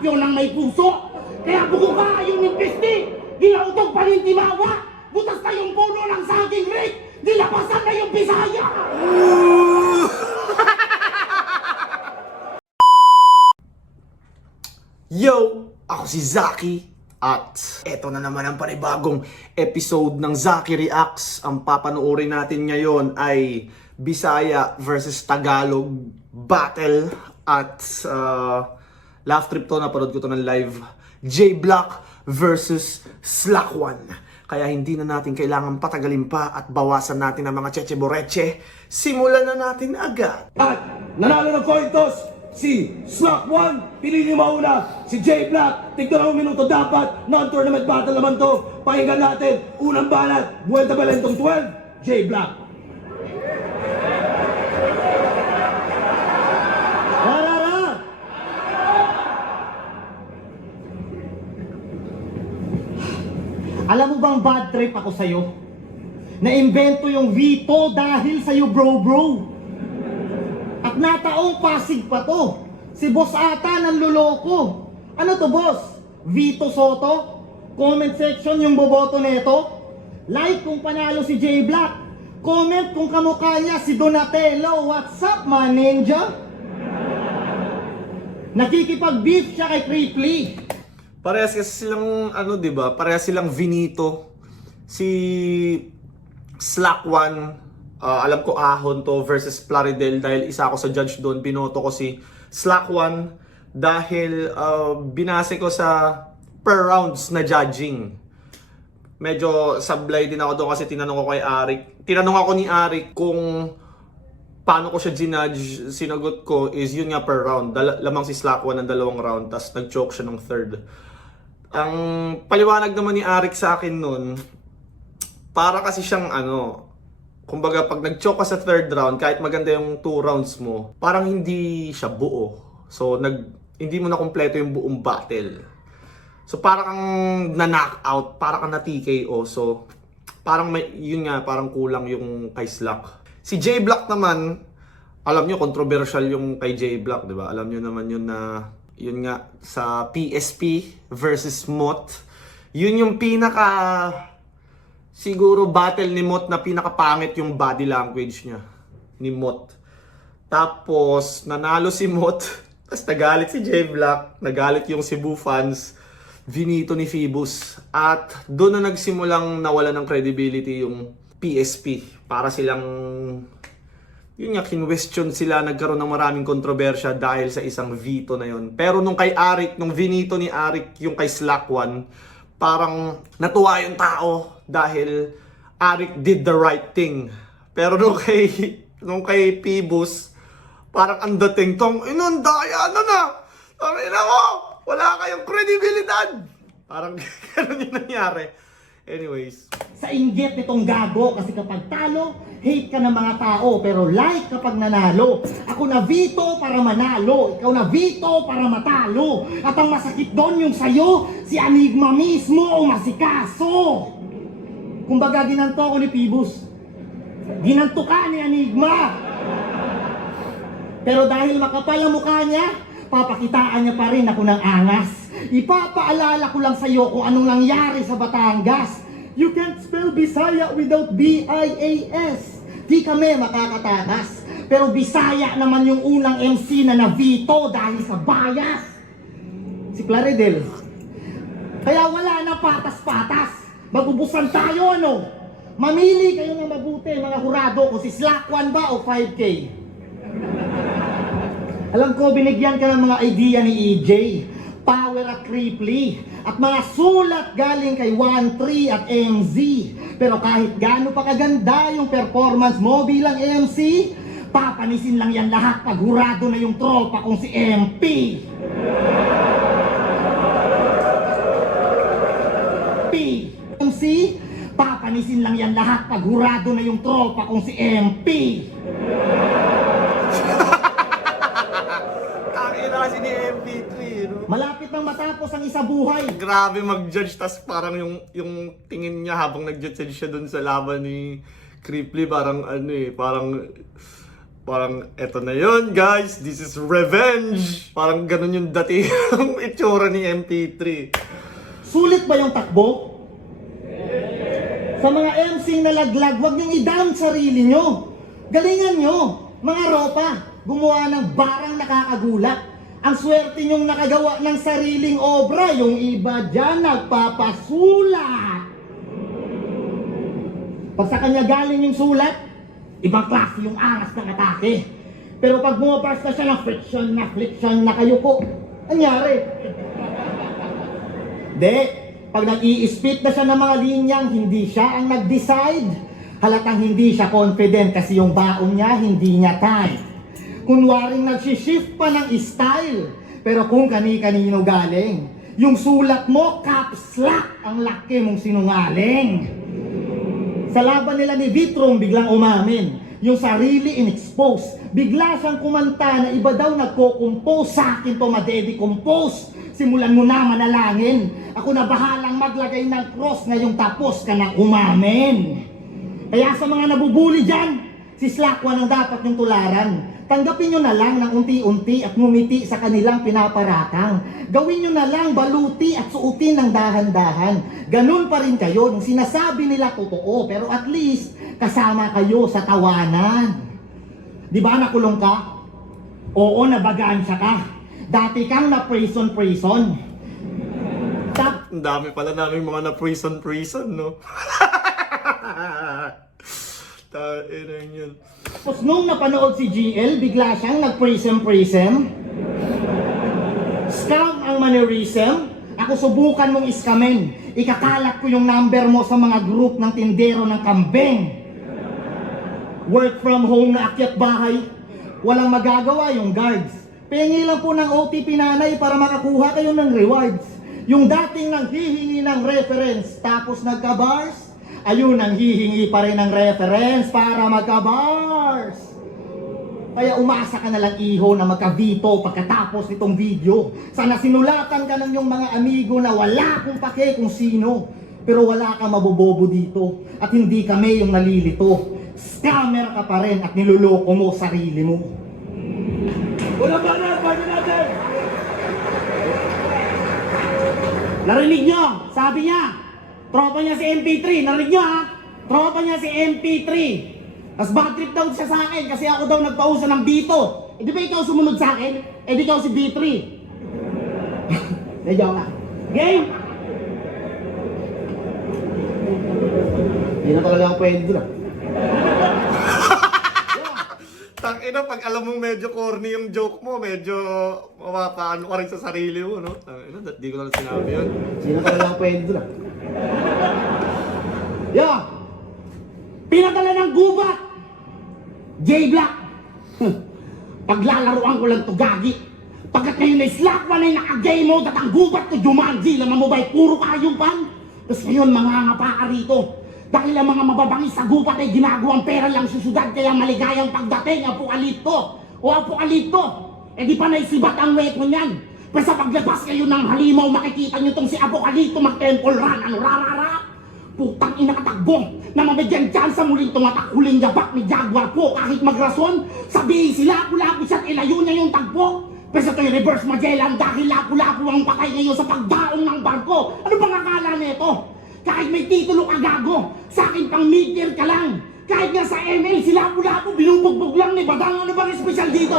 kampiyon ng may puso. Kaya buko ka yung ng pesti, ginautog pa rin timawa. Butas na yung puno ng saging rig, nilapasan na yung Bisaya. Yo! Ako si Zaki at eto na naman ang panibagong episode ng Zaki Reacts. Ang papanoorin natin ngayon ay Bisaya versus Tagalog battle at laugh trip to, napanood ko to ng live. J-Block versus Slack One. Kaya hindi na natin kailangan patagalin pa at bawasan natin ang mga cheche boreche. Simulan na natin agad. At nanalo ng coin toss si Slack One. Pili niyo mauna si J-Block. Tignan ang minuto dapat. Non-tournament battle naman to. Pakinggan natin. Unang banat. Buwelta Balentong 12. J-Block. Rarara! Alam mo bang bad trip ako sa'yo? Na-invento yung Vito dahil sa'yo, bro. At nataong Pasig pa to. Si boss ata ng luloko. Ano to, boss? Vito Soto? Comment section yung boboto neto. Like kung panalo si J-Block. Comment kung kamukha niya si Donatello. What's up, man ninja? Nakikipag-beef siya kay Cripply. Parehas kasi silang, di ba? Parehas silang Vinito. Si Slack One, alam ko ahon to versus Plaridel dahil isa ako sa judge doon. Binoto ko si Slack One dahil binase ko sa per rounds na judging. Medyo sablay din ako doon kasi tinanong ko kay Arik. Tinanong ako ni Arik kung paano ko siya ginudge. Sinagot ko is yun nga per round. Lamang si Slack One ng 2 round, tapos nag-choke siya ng 3rd. Ang paliwanag naman ni Arik sa akin nun, para kasi siyang kumbaga pag nag-choke ka sa 3rd round, kahit maganda yung 2 rounds mo, parang hindi siya buo. So hindi mo na kumpleto yung buong battle. So parang kang na-knockout, parang kang na-TKO. So parang yun nga, parang kulang yung kay Slack. Si J-Block naman, alam nyo, controversial yung kay J-Block, di ba? Alam nyo naman yun na, yun nga, sa PSP versus Mot. Yun yung siguro battle ni Mot na pinakapangit yung body language niya. Ni Mot. Tapos, nanalo si Mot. Tapos nagalit si J-Block. Nagalit yung Cebu fans. Vinito ni Phoebus. At doon na nagsimulang nawala ng credibility yung PSP. Para silang, yun nga, kinwestiyon sila, nagkaroon ng maraming kontrobersya dahil sa isang Vito na yun. Pero nung kay Arik, nung Vinito ni Arik, yung kay Slack One, parang natuwa yung tao dahil Arik did the right thing. Pero nung kay Phoebus, parang ang dating tong, inundaya na! Tangina mo! Wala kayong kredibilidad! Parang gano'n yung nangyari. Anyways. Sa inggit nitong gago, kasi kapag talo, hate ka ng mga tao, pero like kapag nanalo. Ako na Vito para manalo, ikaw na Vito para matalo. At ang masakit doon yung sayo, si Enigma mismo o masikaso. Kumbaga ginanto ako ni Phoebus. Ginanto ka ni Enigma. Pero dahil makapal ang mukha niya, papakitaan niya pa rin ako ng angas. Ipapaalala ko lang sa iyo kung anong nangyari sa Batangas. You can't spell Bisaya without B-I-A-S. Di kami makakatakas. Pero Bisaya naman yung unang MC na na-veto dahil sa bias. Si Plaridel. Kaya wala na patas-patas. Magubusan tayo, Mamili kayo ng mabuti, mga hurado, kung si Slack One ba o 5K. Alam ko, binigyan ka ng mga idea ni EJ. Power at Cripply, at mga sulat galing kay 1-3 at MZ. Pero kahit gaano pa kaganda yung performance mo bilang MC, papanisin lang yan lahat pag hurado na yung tropa kong si MP. MC, papanisin lang yan lahat pag hurado na yung tropa kong si MP. Kasi ni MP3, Malapit nang matapos ang isa buhay. Grabe mag-judge, tas parang yung tingin niya habang nag-judge siya dun sa laban ni Cripply, parang parang Parang, eto na yun, guys. This is revenge. Parang ganun yung dati yung itsura ni MP3. Sulit ba yung takbo? Sa mga MC na laglag, huwag niyong i-down sarili nyo. Galingan nyo. Mga ropa, gumawa ng barang nakakagulat. Ang swerte nyong nakagawa ng sariling obra, yung iba dyan nagpapasulat. Pag sa kanya galing yung sulat, ibang klase yung angas ng atake. Pero pag bumabars na siya ng friction na kayo ko, anyari? De, pag nag-i-spit na siya ng mga linyang, hindi siya ang nag-decide. Halatang hindi siya confident kasi yung baon niya, hindi niya tight. Kunwaring nagsishift pa ng style, pero kung kani-kanino galing. Yung sulat mo, caps lock, ang laki mong sinungaling. Sa laban nila ni Vitrom, biglang umamin. Yung sarili in-expose. Bigla siyang kumanta na iba daw nagko-compose. Sa akin to madedicompose. Simulan mo na manalangin. Ako na bahalang maglagay ng cross ngayong tapos ka na umamin. Kaya sa mga nabubuli dyan, si Slakwan ang dapat yung tularan. Tanggapin nyo na lang ng unti-unti at ngumiti sa kanilang pinaparatang. Gawin nyo na lang baluti at suutin ng dahan-dahan. Ganun pa rin kayo nung sinasabi nila totoo, pero at least kasama kayo sa tawanan. Di ba nakulong ka? Oo, nabagaan siya ka. Dati kang na prison. Ang dami pala namin mga na prison, no? Tain yun. Tapos nung napanood si GL, bigla siyang nag-prism. Scam ang mannerism. Ako subukan mong iskamen. Ikakalat ko yung number mo sa mga group ng tindero ng kambing. Work from home na akyat bahay. Walang magagawa yung guards. Pengi lang po ng OTP nanay para makakuha kayo ng rewards. Yung dating nanghihingi ng reference tapos nagka-bars, ayun, nanghihingi pa rin ng reference para magka-bars. Kaya umasa ka na lang iho na magka-veto pagkatapos nitong video. Sana sinulatan ka ng yung mga amigo na wala kung pake kung sino. Pero wala kang mabobobo dito at hindi kami yung nalilito. Scammer ka pa rin at niluloko mo sarili mo. Walang banal, pwede natin! Narinig nyo? Sabi niya, tropa niya si MP3. Narinig nyo ha? Tropa niya si MP3. Tapos bad trip daw siya sa akin kasi ako daw nagpauso ng Bito. Eh di ba ikaw sumunod sa akin? Eh di ikaw si B3. Medyo ka. Game! Hindi na talaga ako pwede dun ah. Tangina, pag alam mo medyo corny yung joke mo, medyo mapapaano ka rin sa sarili mo, no? Tangina, di ko lang sinabi yun. Hindi na talaga ako pwede dun ah. Yo! Pinadala ng gubat! J-Black! Paglalaruan ko lang to gagi. Pagkat ngayon ay Slakwan ay naka-game mode at ang gubat ko Jumanji. Laman mo ba'y puro kayong pan? Tapos ngayon mangangapa ka rito. Dahil ang mga mababangis sa gubat ay ginagawang pera lang susudad kaya maligayang pagdating apokalipto o apokalipto. Eh di pa naisibat ang weapon niyan. Pero sa paglabas kayo ng halimaw makikita nyo tong si Apokalipto mag-temple run. Ano rarara? Putang ina katakbo na mabigyan dyan sa muling tumatak huling yabak ni Jaguar po kahit magrason. Sabihin sila lapu-lapu siya at ilayo niya yung tagpo. Pero sa ito'y reverse Magellan dahil lapu-lapu ang patay ngayon sa pagdaong ng barko. Ano bang akala nito? Kahit may titulo ka gago, sa akin pang mid-tier ka lang. Kahit nga sa ML, si lapu-lapu binubugbog lang ni Badang. Ano bang espesyal dito?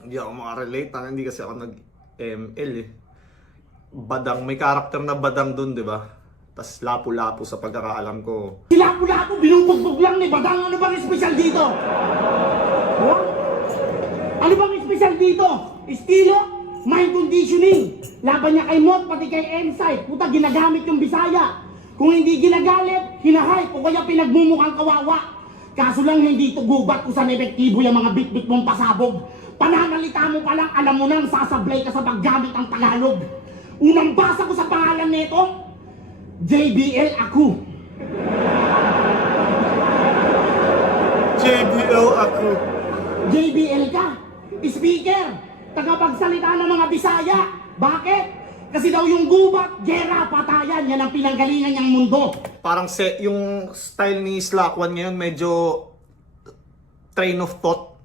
Hindi ako makarelate, hindi kasi ako nag-ML eh. Badang, may karakter na Badang dun, di ba? Tas lapu-lapu sa pagkakaalam ko. Si lapu-lapu binubugbog lang ni Badang. Ano bang espesyal dito? Ano bang espesyal dito? Estilo? Mind conditioning. Laban niya kay Mot, pati kay M-Site. Puta, ginagamit yung Bisaya. Kung hindi ginagalit, hinahype o kaya pinagmumukhang kawawa. Kaso lang hindi ito gubat kung saan epektibo yung mga bit-bit mong pasabog. Pananalita mo pa lang, alam mo nang sasablay ka sa paggamit ng Tagalog. Unang basa ko sa pangalan nito, JBL ako. JBL ako. JBL ka? Speaker, tagapagsalita ng mga Bisaya. Bakit? Kasi daw yung gubat, gera, patayan, yan ang pinanggalingan niyang mundo. Parang yung style ni Slakwan ngayon medyo train of thought.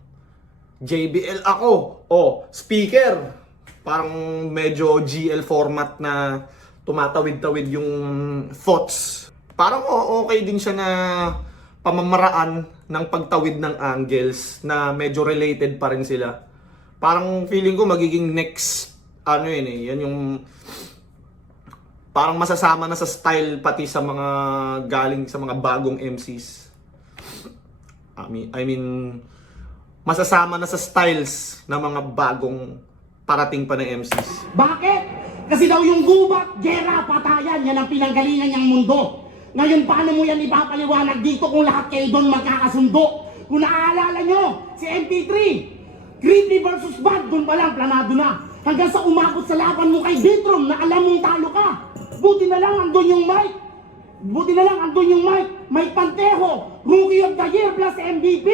JBL ako. Oh, speaker. Parang medyo GL format na tumatawid-tawid yung thoughts. Parang okay din siya na pamamaraan ng pagtawid ng angles na medyo related pa rin sila. Parang feeling ko magiging next, ano yun eh, yan yung parang masasama na sa style pati sa mga galing sa mga bagong MCs. I mean, masasama na sa styles ng mga bagong parating pa na MCs. Bakit? Kasi daw yung gubat, gera, patayan, yan ang pinanggalingan niyang mundo. Ngayon, paano mo yan ipapaliwanag dito kung lahat kayo doon magkakasundo? Kung naaalala nyo, si MP3, Creepy versus Bad, doon pa lang, planado na. Hanggang sa umabot sa laban mo kay Bitrom na alam mong talo ka. Buti na lang andun yung Mike. Mike Pantejo, Rookie of the Year plus MVP.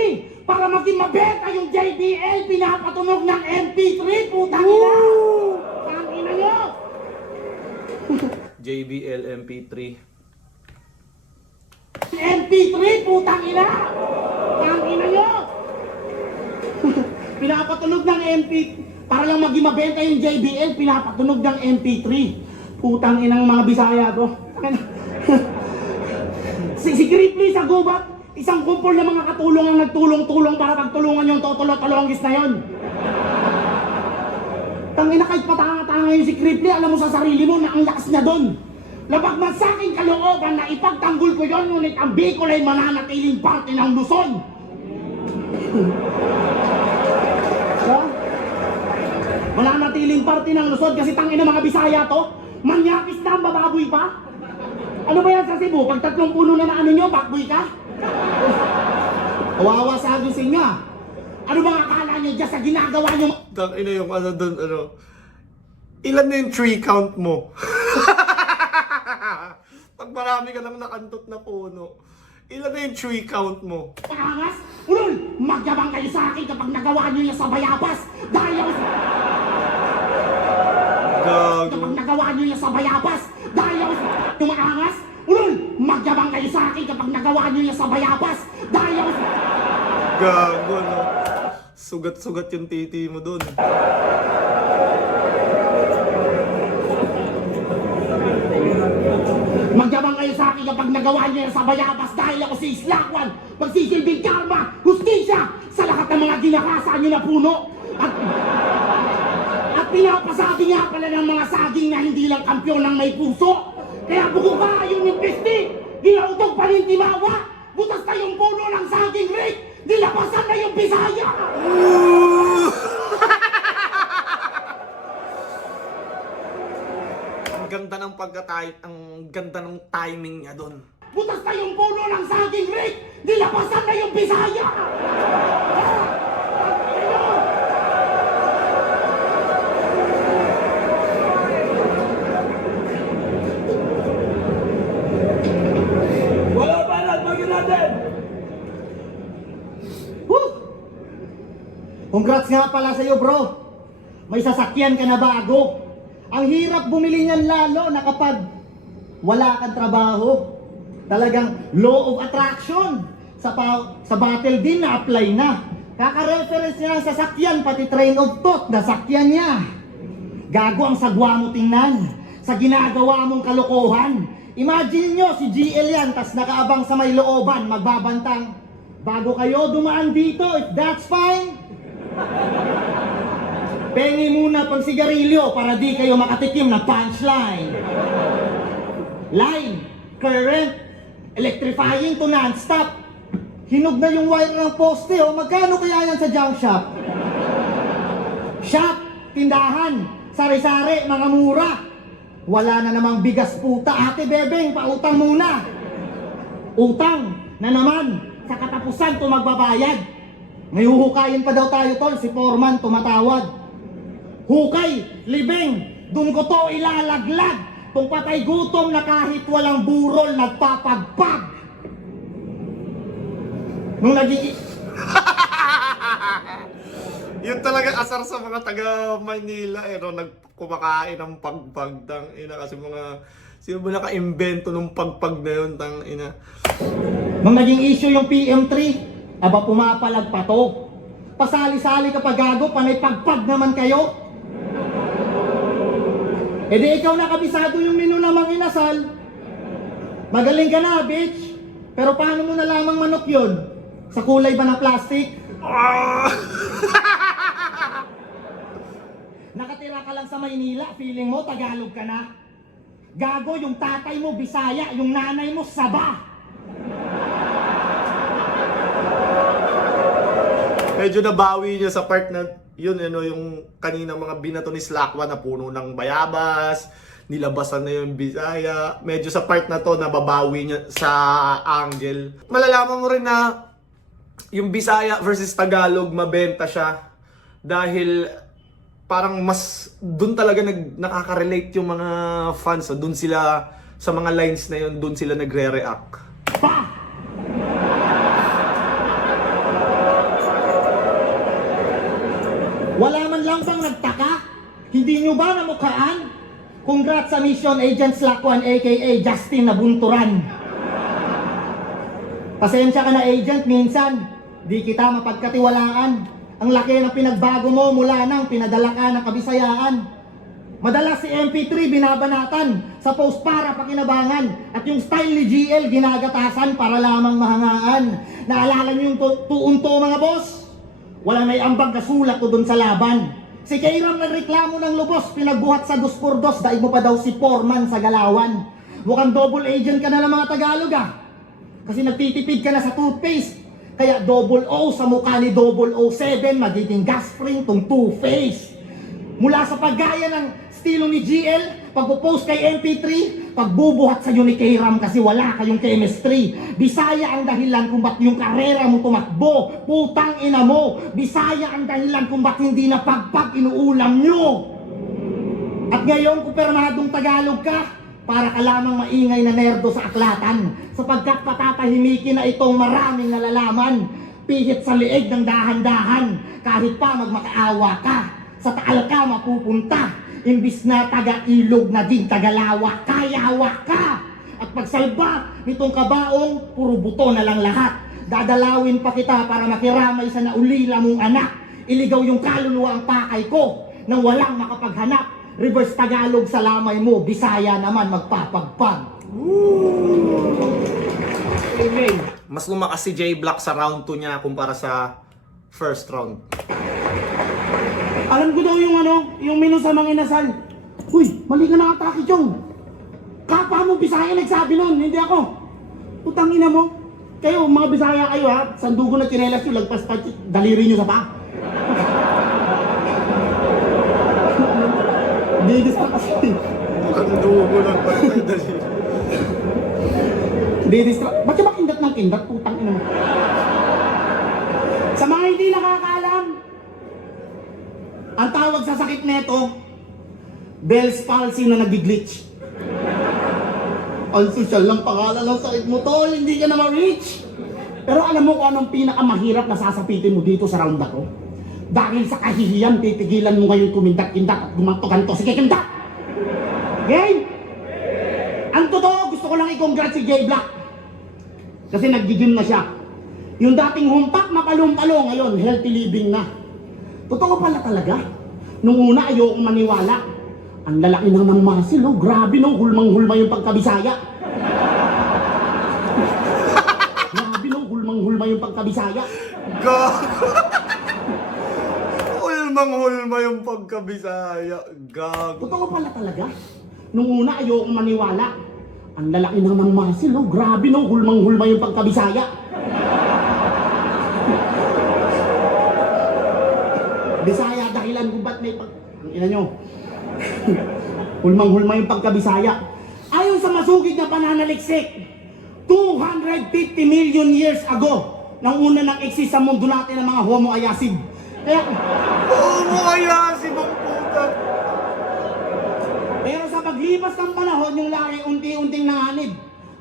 Para maging mabenta yung JBL, pinapatunog ng MP3, putang ina. Putang ina nyo. JBL MP3. MP3, putang ina. Putang ina nyo. Pinapatunog ng MP, para lang maging mabenta yung JBL, pinapatunog ng MP3. Putang inang mga Bisaya to. si Gripply sa gubat, isang kumpol ng mga katulong ang nagtulong-tulong para pagtulungan yung totolo-tolongis na yon. Tangina, kahit patanga-tanga yung si Gripply, alam mo sa sarili mo na ang lakas niya doon. Labag man sa aking kalooban na ipagtanggol ko yon, ngunit ang Bicol ay mananatiling parte ng Luzon. Mananatiling parte ng Luzon kasi tangina mga Bisaya to. Manyakis na ang bababoy pa. Ano ba yan sa Cebu? Pag 3 puno na ano nyo, bakboy ka? Kawawa sa agusin nga. Ano bang akala nyo dyan sa ginagawa nyo? Tangina yung ano doon, ano. Ilan na yung 3 count mo? Pag marami ka lang nakantot na puno, ilan na yung 3 count mo? Pangas? Ulol! Magyabang kayo sa akin kapag nagawa nyo yan sa Bayabas! Dahil ako sa... Gago. Kapag nagawa nyo yan sa Bayabas! Dahil ako sa... Yung maangas? Ulol! Magyabang kayo sa akin kapag nagawa nyo yan sa Bayabas! Dahil ako sa... Gago, no? Sugat-sugat yung titi mo doon. Magyabang kayo sa akin kapag nagawa nyo yan sa Bayabas dahil ako si Islakwan, magsisilbing karma, hustisya sa lahat ng mga ginakasan nyo na puno. At pinapasabi nga pala ng mga saging na hindi lang kampyon ng may puso. Kaya buko ka yung pesti, ginautog pa rin timawa, butas na yung puno ng saging Rick, dilapasan na yung Bisaya. Ang ganda ng ang ganda ng timing niya doon. Butas na yung puno ng saging Rick, dilapasan na yung Bisaya. Wala pa na, bagay natin! Woo! Congrats nga pala sa'yo, bro. May sasakyan ka na bago. Ang hirap bumili niyan lalo na kapag wala kang trabaho. Talagang law of attraction. Sa battle din na-apply na. Kaka-reference niya ang sasakyan, pati train of thought, nasakyan niya. Gago ang sagwa mo tingnan. Sa ginagawa mong kalokohan. Imagine nyo, si GL yan, tas nakaabang sa may looban, magbabantang. Bago kayo dumaan dito, if that's fine. Pengi muna pang sigarilyo para di kayo makatikim na punchline. Line, current, electrifying to non-stop. Hinog na yung wire ng poste, oh. Magkano kaya yan sa junk shop? Shop, tindahan, sari-sari, mga mura. Wala na namang bigas puta. Ate Bebeng, pautang muna. Utang na naman. Sa katapusan, magbabayad. May huhukayin pa daw tayo, tol. Si Foreman tumatawad. Hukay, libing, dun ko to ilalaglag. Kung patay gutom na kahit walang burol, nagpapagpag. Nung naging... Yun talaga asar sa mga taga Manila no, nagkumakain ng pagpag tang ina kasi mga sino ba naka-imbento ng pagpag na yun tang ina. Nung naging issue yung PM3, Aba pumapalag pa to. Pasali-sali ka pa gago, panay pagpag naman kayo. E di ikaw nakabisado yung menu namang inasal. Magaling ka na, bitch. Pero paano mo nalamang manok yun? Sa kulay ba ng plastic? Nakatira ka lang sa Maynila, feeling mo Tagalog ka na? Gago, yung tatay mo Bisaya, yung nanay mo Saba. Medyo nabawi niya sa part na yun, ano, yung kanina mga binato ni Slakwan na puno ng bayabas, nilabasan na yung Bisaya. Medyo sa part na to, nababawi niya sa angle. Malalaman mo rin na yung Bisaya versus Tagalog, mabenta siya. Dahil parang mas dun talaga nakaka-relate yung mga fans. So, dun sila, sa mga lines na yun, dun sila nagre-react. Pa! Wala man lang bang nagtaka? Hindi nyo ba namukhaan? Congrats sa Mission Agent Slakwan aka Justin Nabunturan. Pasensya ka na, agent, minsan di kita mapagkatiwalaan. Ang laki ng pinagbago mo mula nang pinadala ka ng Kabisayaan. Madalas si MP3 binabanatan sa post para pakinabangan at yung style ni GL ginagatasan para lamang mahangaan. Naalala niyo yung tuunto mga boss? Walang may ambag na sulat ko dun sa laban. Si Kairam nagreklamo ng lubos, pinagbuhat sa 2x2, daig mo pa daw si Foreman sa galawan. Mukhang double agent ka na ng mga Tagalog ah. Kasi nagtitipid ka na sa toothpaste. Kaya double O sa mukha ni 007 magiging gas spring tong two-face. Mula sa paggaya ng estilo ni GL, pagpo-post kay MP3, pagbubuhat sa ni Kairam kasi wala kayong chemistry. Bisaya ang dahilan kung ba't yung karera mo tumakbo. Putang ina mo, Bisaya ang dahilan kung ba't hindi na pagpag inuulam nyo. At ngayon, kupermadong Tagalog ka, para ka lamang maingay na nerdo sa aklatan, sapagkat patatahimikin na itong maraming nalalaman. Pihit sa liig ng dahan-dahan, kahit pa magmakaawa ka, sa taal ka mapupunta, imbis na taga-ilog na din tagalawa, kayawa ka. At pagsalba nitong kabaong, puro buto na lang lahat. Dadalawin pa kita para makiramay sa naulila mong anak. Iligaw yung kaluluwa ang pakay ko, nang walang makapaghanap. Reverse Tagalog sa lamay mo, Bisaya naman magpapagpag. Amen. Mas lumakas si J Black sa round 2 niya kumpara sa first round. Alam ko daw yung menu sa mga inasal. Uy, mali ka nakatake, Jong. Kapwa mo Bisaya nagsabi nun, hindi ako. Putang ina mo. Kayo, mga Bisaya kayo ha, sandugo na chinelas nyo, lagpas pa daliri nyo sa paa. Didistra kasi. Ang dugo ng pagdadali. Didistra. Ba't yung makindat ng kindat? Putang ina mo. Sa mga hindi nakakaalam, ang tawag sa sakit neto, Bell's palsy na nag-glitch. Ang social lang pangalan ng sakit mo, tol. Hindi ka na ma-reach. Pero alam mo kung anong pinakamahirap na sasapitin mo dito sa round na to? Dahil sa kahihiyan, titigilan mo ngayon kumindak-kindak at gumanto-ganto. Sige, kindak! Game! Ang totoo, gusto ko lang i-congrats si J Black. Kasi nag-gym na siya. Yung dating humpak na palong-palo, ngayon, healthy living na. Totoo pala talaga. Nung una, ayokong maniwala. Ang lalaki na ng muscle, oh. Grabe, no? Hulmang-hulma yung pagkabisaya. Grabe, no? Hulmang-hulma yung pagkabisaya. Hulmang-hulma yung pagkabisaya. Gago. Totoo pala talaga. Nung una, ayokong maniwala. Ang lalaki na ng muscle, oh. Grabe, no? Hulmang-hulma yung pagkabisaya. Bisaya dahilan kung ba't may Ang ina nyo. Hulmang-hulma yung pagkabisaya. Ayon sa masugid na pananaliksik, 250 million years ago, nang una nang exist sa mundo natin ng mga Homo Ayasib. Kaya, Homo Ayasib ang puta. pero sa paglipas ng panahon, yung laki unti-unting nanganib.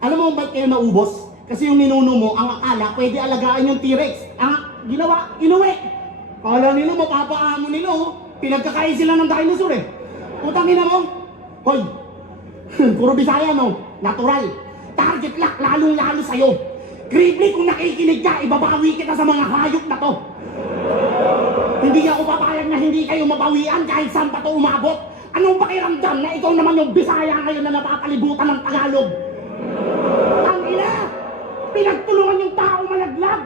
Alam mo ba't kayo naubos? Kasi yung ninuno mo, ang akala, pwede alagaan yung T-Rex. Ang ginawa, inuwi. Kala nila, mapapaamo nila, oh. Pinagkakain sila ng dinosaur, eh. Utangin na mo. Hoy, puro Bisaya, no? Natural. Target lock, lalong-lalo sa'yo. Kribli, kung nakikinig ka, ibabawi kita sa mga hayop na to. Hindi ako papayag na hindi kayo mabawian kahit saan pa to umabot. Anong pakiramdam na ikaw naman yung Bisaya ngayon na napapalibutan ng Tagalog? Ang ina! Pinagtulungan yung tao malaglag.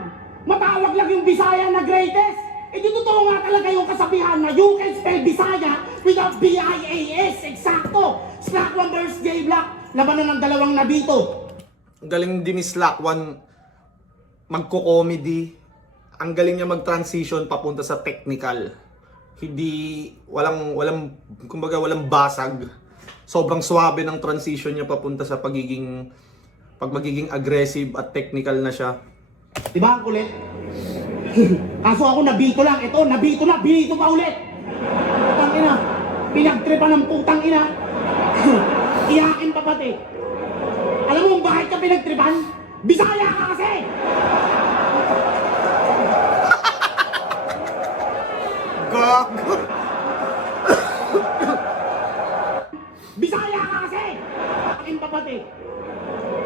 Matawag lang yung Bisaya na greatest. Eh di totoo nga talaga yung kasabihan na you can spell Bisaya without B-I-A-S. Eksakto! Slack One versus J Black. Labanan ng dalawang nabito. Ang galing din ni Slack One magko-comedy. Ang galing niya mag-transition papunta sa technical. Hindi, walang kumbaga walang basag. Sobrang swabe ng transition niya papunta sa magiging aggressive at technical na siya. Diba ang kulit? Kaso ako nabito lang. Ito, nabito na. Binito pa ulit. Putang ina. Pinagtripan ng putang ina. Iyakin pa pati. Alam mo bakit ka pinagtripan? Bisaya ka kasi! Gago! Bisaya ka kasi! Iyakin pa pati.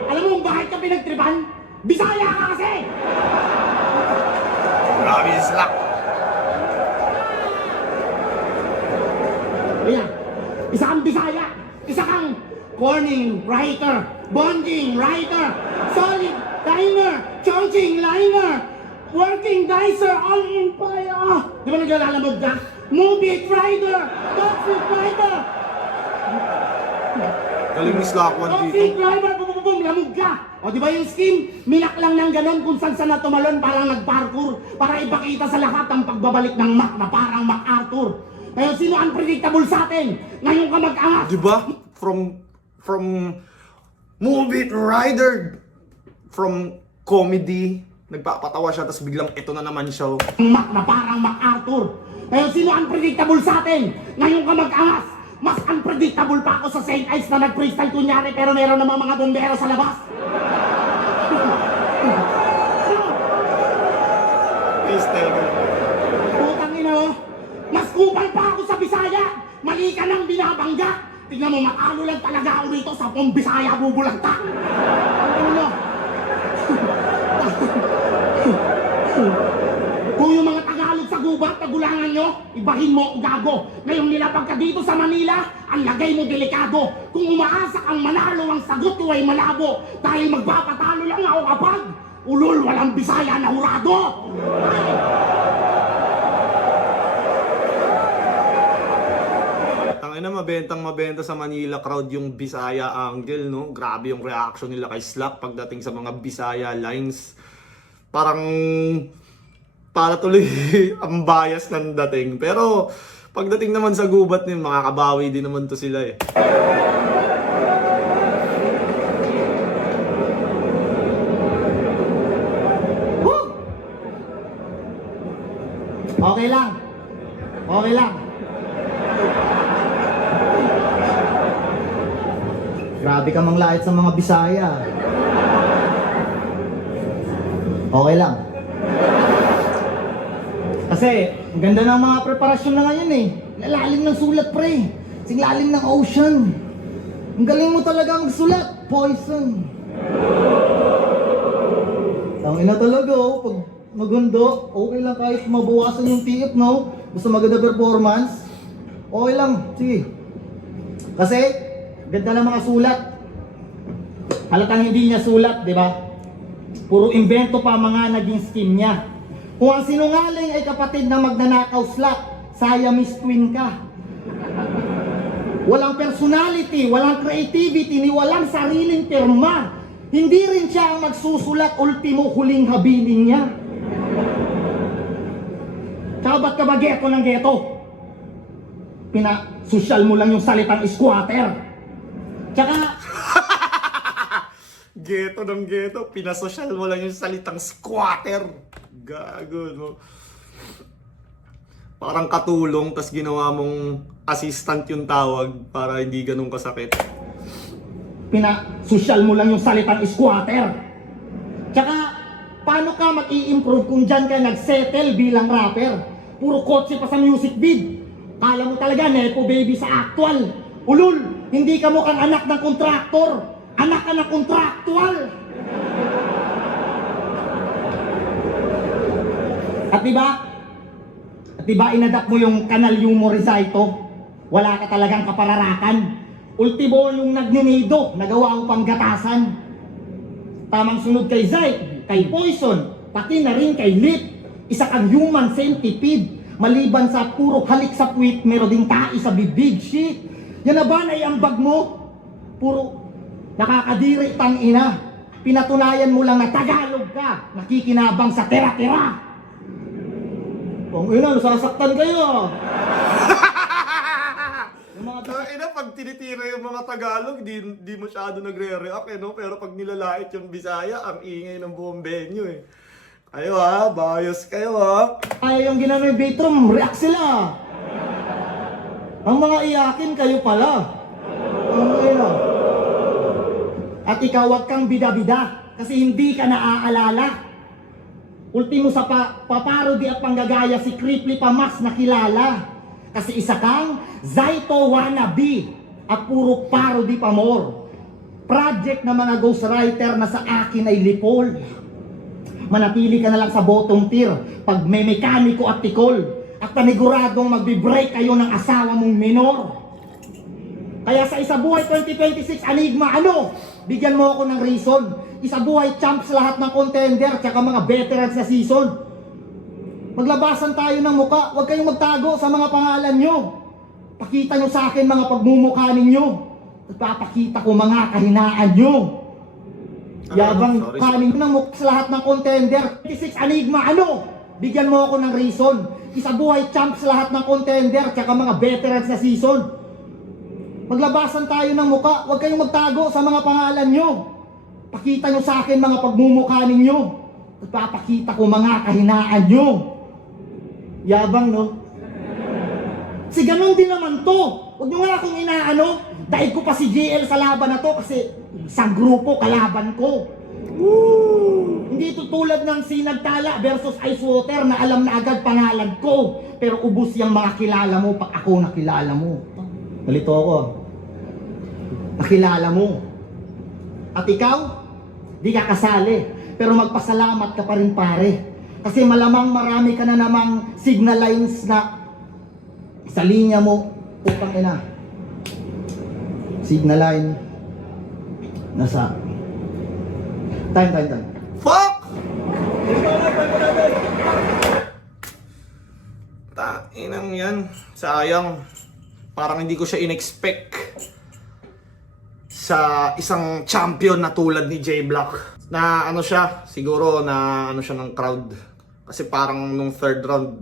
Alam mo bakit ka pinagtripan? Bisaya ka kasi! Grabe si Slack! Ayan, isa kang Bisaya, isa kang corning writer, bonding writer, solid liner, chongqing liner, working dicer, all in fire. Di ba naglalalamog ka? Movie writer, toxic writer, Galing ni Slack One toxic dito. driver, bum, lamog ka. O di ba yung scheme, minak lang ng ganon kung saan na tumalon parang nag-parkour para ipakita sa lahat ang pagbabalik ng Mac na parang MacArthur. Kaya sino unpredictable sa atin? Ngayon ka mag-angas. Diba? From movie rider, from comedy, nagpapatawa siya, tapos biglang ito na naman siya. Mac na parang MacArthur. Kaya sino unpredictable sa atin? Ngayon ka mag-angas. Mas unpredictable pa ako sa St. Ives na nag-freestyle kunyari pero meron namang mga bombero sa labas. Putang ina mo. Mas kupal pa ako sa Bisaya. Mali ka nang binabangga. Tingnan mo, matalo lang talaga ako dito sa pong Bisaya bubulagta. Ano? Kung yung mga Tagalog sa gubat, tagulangan nyo, ibahin mo ang gago. Ngayong nilapag ka dito sa Manila, ang lagay mo delikado. Kung umaasa ang manalo, ang sagot ko ay malabo. Dahil magpapatalo lang ako kapag ulol walang Bisaya na hurado. Tangina, mabenta sa Manila crowd yung Bisaya angle, no? Grabe yung reaction nila kay Slack pagdating sa mga Bisaya lines. Parang para tuloy ang bias ng dating. Pero pagdating naman sa gubat din, makakabawi din naman to sila eh. Woo! Okay lang. Okay lang. Grabe ka manglait sa mga Bisaya. Okay lang. Kasi, ang ganda ng mga preparasyon na ngayon eh. Lalalim ng sulat, pre. Singlalim ng ocean. Ang galing mo talaga magsulat. Poison. Ang ina talaga, oh. Pag magundo, okay lang kahit mabawasan yung TF, no? Basta maganda performance. Okay lang, sige. Kasi, ganda ng mga sulat. Halatang hindi niya sulat, di ba? Puro invento pa mga naging scheme niya. Kung ang sinungaling ay kapatid na magnanakaw Slack, Siamese twin ka. Walang personality, walang creativity, ni walang sariling pirma. Hindi rin siya ang magsusulat, ultimo huling habilin niya. Tsaka ba't ka ba geto ng geto? Pina-social mo lang yung salitang squatter. Tsaka, Geto ng geto, pinasosyal mo lang yung salitang squatter. Gago, no? Parang katulong, tas ginawa mong assistant yung tawag para hindi ganun kasakit. pina-social mo lang yung salitang squatter. Tsaka, paano ka mag-i-improve kung dyan ka nag-settle bilang rapper? Puro kotse pa sa music vid. Kala mo talaga, nepo baby sa actual. Ulul, hindi ka mukhang anak ng kontraktor. Anak ka ng kontraktual. At diba inadapt mo yung kanal humor ito? Wala ka talagang kapararakan. Ultimo yung nagninido, nagawa ang panggatasan. Tamang sunod kay Zay, kay Poison, pati na rin kay Lip. Isa kang human centipede. Maliban sa puro halik sa puwit, meron ding tai sa bibig. Shit! Yan na ba na iambag mo? Puro nakakadiri tang ina. Pinatunayan mo lang na Tagalog ka. Nakikinabang sa tera-tera. Ang ina, nasasaktan kayo. Yung mga Ina, pag tinitira yung mga Tagalog, di masyado nagre-react no? Pero pag nilalait yung Bisaya, ang ingay ng buong venue eh. Kayo ha, bayos kayo ha. ay yung ginano yung Bitrom, react sila. Ang mga iyakin kayo pala. Ang ina. At ikaw wag kang bida-bida kasi hindi ka naaalala. Ultimo sa paparody at panggagaya si Cripply pa mas nakilala. Kasi isa kang Zaito wannabe at puro parody pa more. Project na mga ghostwriter na sa akin ay lipol. Manatili ka na lang sa bottom tier pag may mekaniko at tikol. At paniguradong magbe-break kayo ng asawa mong minor. Kaya sa Isa Buhay 2026 Enigma, ano? Bigyan mo ako ng reason. Isa Buhay champs lahat ng contender tsaka mga veterans sa season. Maglabasan tayo ng muka, huwag kayong magtago sa mga pangalan nyo. Pakita nyo sa akin mga pagmumukha ninyo. At papakita ko mga kahinaan nyo. Yabang kanin ng mukha sa lahat ng contender. 26 Enigma, ano? Bigyan mo ako ng reason. Isa Buhay champs lahat ng contender tsaka mga veterans sa season. Maglabasan tayo ng muka, huwag kayong magtago sa mga pangalan nyo. Pakita nyo sa akin mga pagmumukha ninyo. At papakita ko mga kahinaan nyo. Yabang, no? Si ganun din naman to. Huwag nyo nga akong inaano. Dahil ko pa si JL sa laban na to kasi isang grupo kalaban ko. Woo! Hindi ito tulad ng Sinagtala versus Icewater na alam na agad pangalan ko. Pero ubus yung mga kilala mo pag ako nakilala mo. Nalito ako. Nakilala mo. At ikaw, di ka kasali. Pero magpasalamat ka pa rin pare. Kasi malamang marami ka na namang signal lines na sa linya mo. Putang ina. Signal line. Nasa. Time. Fuck! Inang yan. Sayang. Parang hindi ko siya in-expect sa isang champion na tulad ni J Block. Na ano siya, siguro na ano siya ng crowd. Kasi parang nung third round,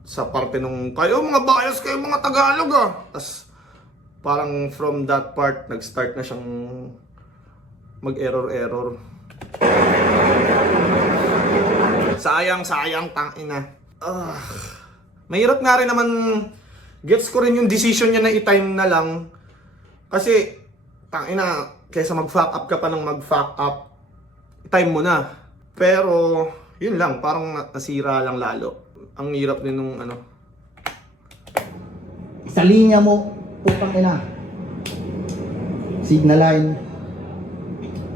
sa parte nung, kayo mga bias kayo mga Tagalog ah. Tas parang from that part, nag-start na siyang mag-error. Sayang, tangina. Mahirap nga rin naman, gets ko rin yung decision niya na i-time na lang. Kasi, tangina, kaysa mag-fuck up ka pa ng mag-fuck up, i-time mo na. Pero, yun lang, parang nasira lang lalo. Ang hirap din nung ano. Sa linya mo, putang ina. Signal line.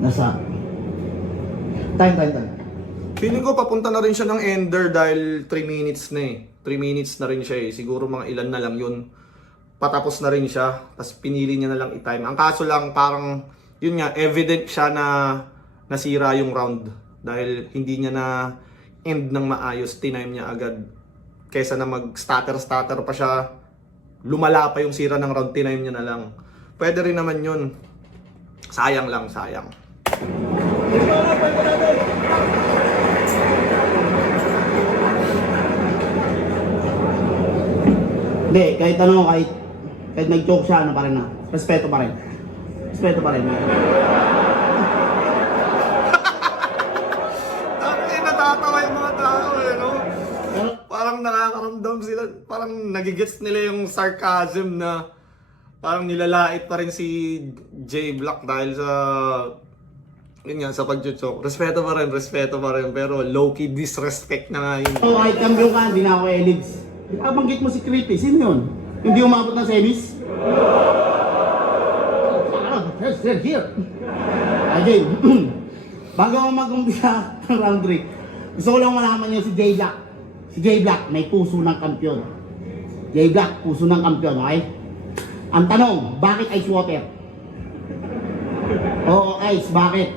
Nasa. Time. Feeling ko papunta na rin siya ng ender dahil 3 minutes na eh. 3 minutes na rin siya eh. Siguro mga ilan na lang yun. Patapos na rin siya. Tapos pinili niya na lang i-time. Ang kaso lang parang, yun nga, evident siya na nasira yung round. Dahil hindi niya na end ng maayos. Tinime niya agad. Kesa na mag-stutter pa siya. Lumala pa yung sira ng round. Tinime niya na lang. Pwede rin naman yun. Sayang lang, sayang. Hindi, kahit ano, kahit nag-joke siya, ano pa rin na. Respeto pa rin. Natatawa yung mga tao eh, no? Parang nakakaramdam sila, parang nagigets nila yung sarcasm na parang nilalait pa rin si J Block dahil sa, yun nga, sa pag-joke. Respeto pa rin, pero low-key disrespect na nga yun. So, kahit kambiyo ka, hindi na ako elids. Banggit mo si Cripply, sino yun? Hindi umabot ng semis? They're here. Again, bago ako mag-umpisa ng round 3, gusto ko lang malaman niyo si J-Lock. Si J-Black, may puso ng kampiyon. J-Black, puso ng kampiyon, okay? Ang tanong, bakit ice water? Oo, ice, bakit?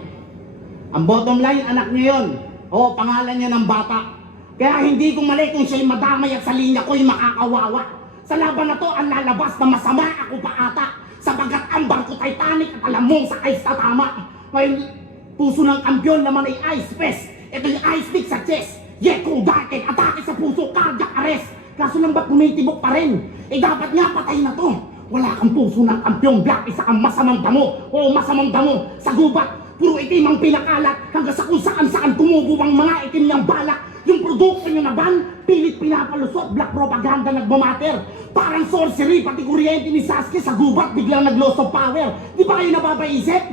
Ang bottom line, anak niya yun. Oo, pangalan niya ng bata. Kaya hindi ko mali kung siya'y madamay at sa linya ko'y makakawawa. Sa laban na to, ang lalabas na masama ako pa ata. Sabagat ang bangko Titanic at alam mong sa ice tatama. Ngayon, puso ng kampiyon naman ay ice fest. Ito yung ice pick sa chest. Yeko dati, atake sa puso, cardiac arrest. Kaso lang ba't tumitibok pa rin? Eh dapat nga patay na to. Wala kang puso ng kampiyon, Black. Isa kang masamang damo. Oo, masamang damo. Sa gubat, puro itim ang pinakalat. Hanggang sa kung saan tumubo ang mga itim niyang balak. Yung produkto nyo na ban, pilit pinapalusot, black propaganda nagmamater. Parang sorcery, pati kuryente ni Sasuke sa gubat, biglang nag-loss of power. Di ba kayo napapaisip?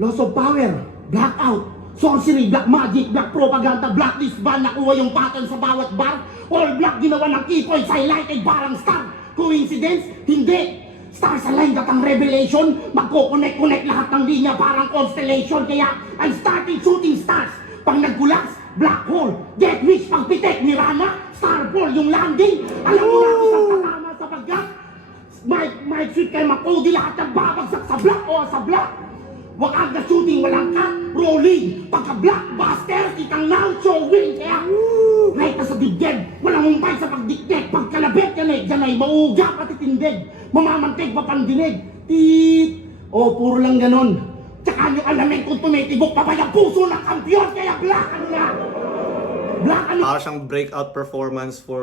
Loss of power, blackout, sorcery, black magic, black propaganda, blacklist ban, nakuha yung pattern sa bawat bar. All black ginawa ng key points, highlighted parang star. Coincidence? Hindi. Stars align at ang revelation, magko-connect lahat ng linya parang constellation. Kaya I'm starting shooting stars. Pag nagkulas, black hole, death wish, pagpitek, nirana, starfall, yung landing. Alam mo na kung saan tatama sapagkat might shoot kay Makodi, lahat ng babagsak sa black o sa black. Wakag na shooting, walang cut, rolling. Pagka-blockbuster, kitang now showing. Kaya, right na sa dibdib, walang humpay sa pagdikdik. Pagkalabit yan ay mauga pati tindig. Mamamantig, mapandinig. Tit! O, puro lang ganon. Tsaka nyo alamin kung tumitibok pa ba yung puso ng kampiyon. Kaya black ano na? Black ano? Para siyang breakout performance for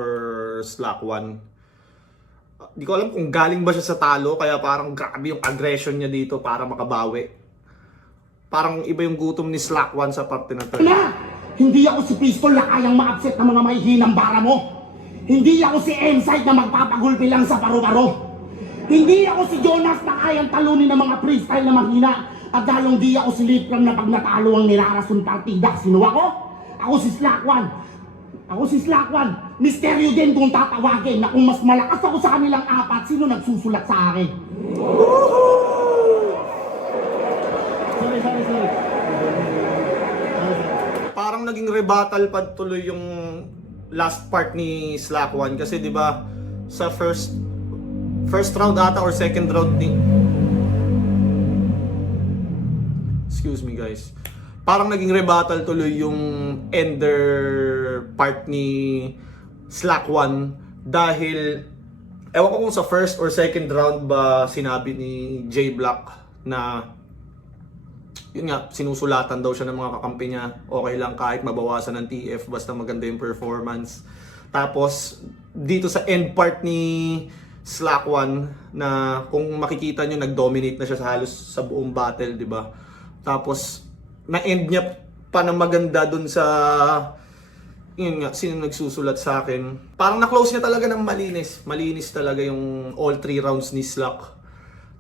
Slack 1. Di ko alam kung galing ba siya sa talo, kaya parang grabe yung aggression niya dito para makabawi. Parang iba yung gutom ni Slack 1 sa parte na to. Na! Hindi ako si Pistol na kayang ma-upset ng mga mahihinang bara mo. Hindi ako si Ensight na magpapagulpi lang sa paro-paro. Hindi ako si Jonas na kayang talunin ng mga freestyle na mahina. At dalong di ako si Lipram na pag natalo ang nirarason partida. Sino ako? Ako si Slack 1. Ako si Slack 1. Misteryo din kung tatawagin na kung mas malakas ako sa kanilang apat, sino nagsusulat sa akin? Sorry. Parang naging rebuttal pa tuloy yung last part ni Slack 1 kasi 'di ba sa first round ata or second round ni excuse me guys. Parang naging rebuttal tuloy yung ender part ni Slack 1 dahil ewan ko kung sa first or second round ba sinabi ni J-Black na yun nga, sinusulatan daw siya ng mga kakampi niya. Okay lang kahit mabawasan ng TF basta maganda yung performance. Tapos, dito sa end part ni Slack 1 na kung makikita nyo, nag-dominate na siya sa halos sa buong battle, di ba? Tapos, na-end niya pa na maganda dun sa yun nga, sino nagsusulat sa akin. Parang na-close niya talaga ng malinis. Malinis talaga yung all 3 rounds ni Slack.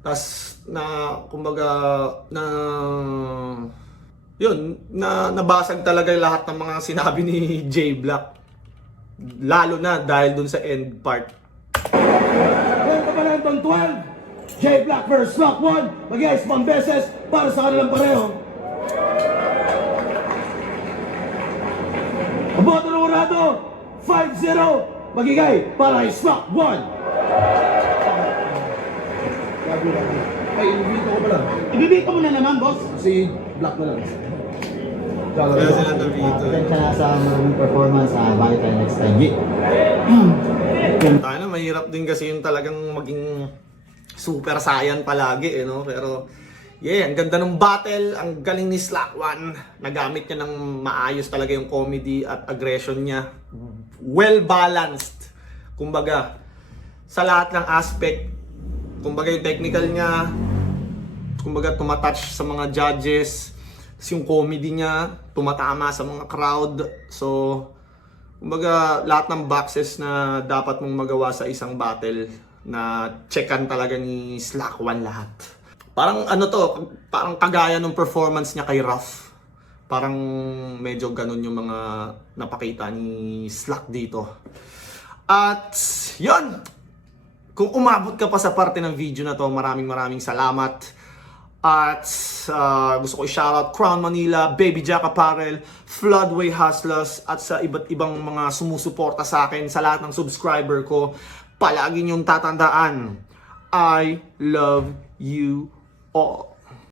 Tas kumbaga nabasag talaga lahat ng mga sinabi ni J-Black. Lalo na dahil dun sa end part. Ngayon pa lang itong 12. J-Black vs. Slack 1. Mag-ice pang beses para sa kanilang pareho. Ang boto ng urado, 5-0. Magigay para kay Slack 1. Ay, ibibito ko pala. Ibibito mo na naman, boss. Si Black na lang. Kaya sila nabito. Siya na sa maraming performance, bakit tayo next time? Tayo na, mahirap din kasi yung talagang maging super saiyan palagi, no? Pero, yeah, ang ganda ng battle, ang galing ni Slack 1. Nagamit niya ng maayos talaga yung comedy at aggression niya. Well-balanced. Kumbaga, sa lahat ng aspect, kumbaga yung technical niya, kumbaga tumatouch sa mga judges, yung comedy niya, tumatama sa mga crowd. So, kumbaga lahat ng boxes na dapat mong magawa sa isang battle na checkan talaga ni Slack 1 lahat. Parang ano to, parang kagaya ng performance niya kay Ruff. Parang medyo ganun yung mga napakita ni Slack dito. At yun! Kung umabot ka pa sa parte ng video na to, maraming salamat. At gusto ko i-shoutout Crown Manila, Baby Jack Apparel, Floodway Hustlers, at sa iba't ibang mga sumusuporta sa akin, sa lahat ng subscriber ko. Palagi niyong tatandaan, I love you all.